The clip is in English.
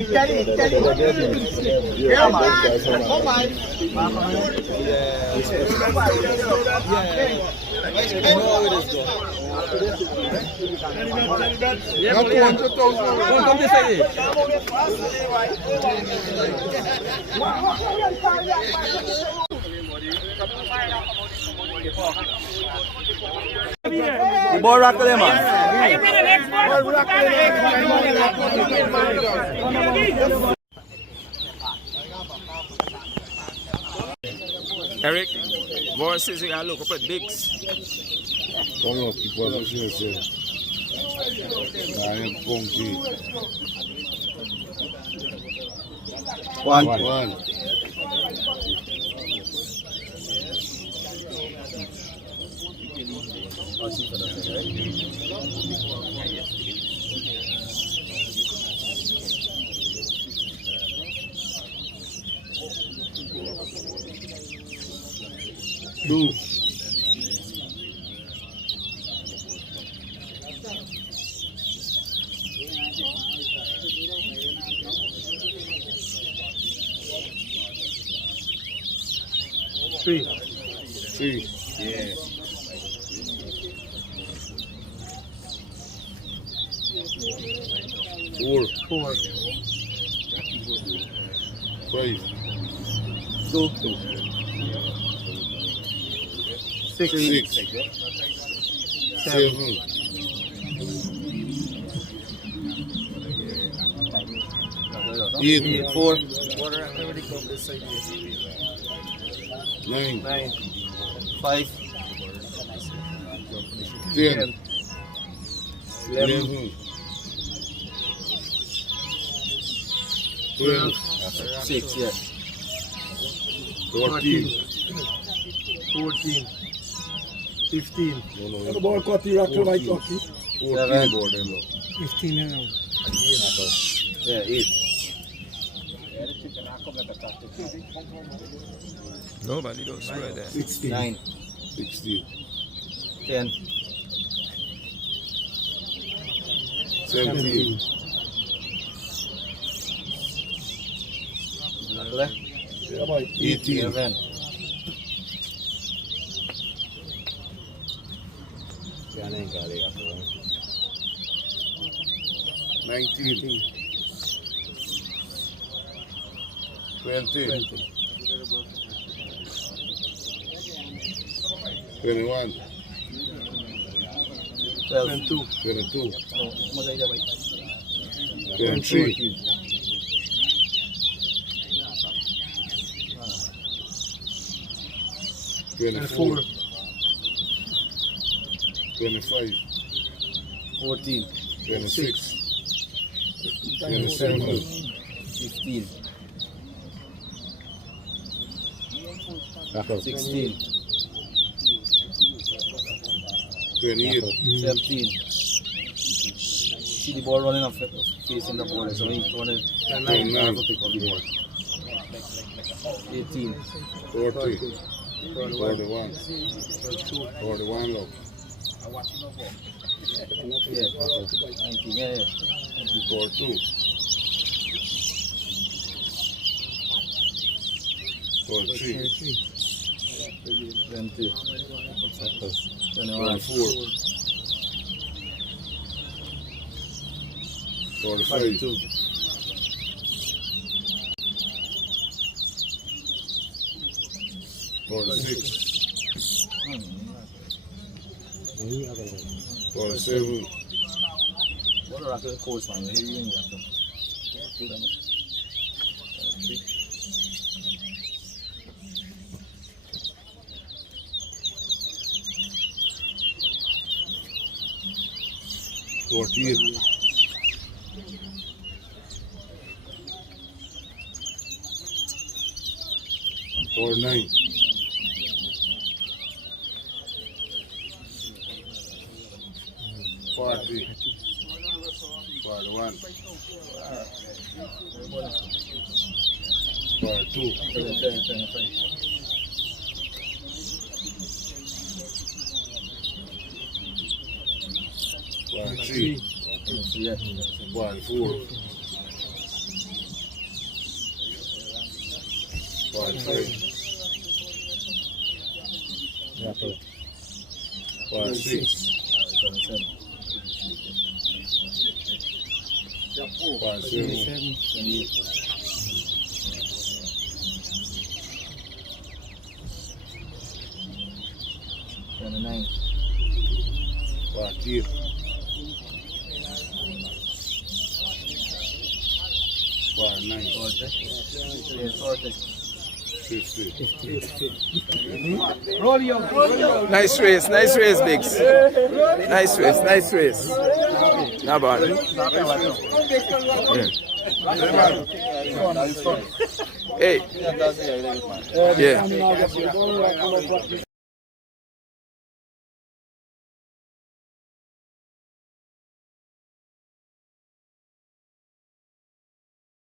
Yeah, man. Come on. Not 200,000. Come this side. The ball rock there, man. Eric, what says you gotta look up at BIGGS? Come on, keep on pushing yourself. I am funky. One. 2. 3. Yeah. 4. 5. 2. 6. 7. 8. 4. 9. 5. 10. 11. 12. 6, yeah. 14. 15. No. The ball cut you rock to right hockey. 14 board. 15 now. Yeah, 8. Nobody does right there. 16. 9. 16. 10. 17. 18. 11. 19. 20. 21. 12. 22. No, ¿cómo se llama? 23. 24. 25. 14. 26. 27. 15. 16. 28. 17. See the ball running off facing the ball, so he throw it. 29. Pick up the ball. 18. 40. 41. 41 look. Yeah. 19. Yeah. 42. 43. 20. 21. 44. 45. 42. 46. 47. What are the course man? Here you in 48. 49. 40. 41. 42. 43. Yeah. 44. Part 6. Part 7. 29. Part 8. Part 9. 50. Nice race, Biggs. Nice race. Not bad. Yeah. Hey. Yeah.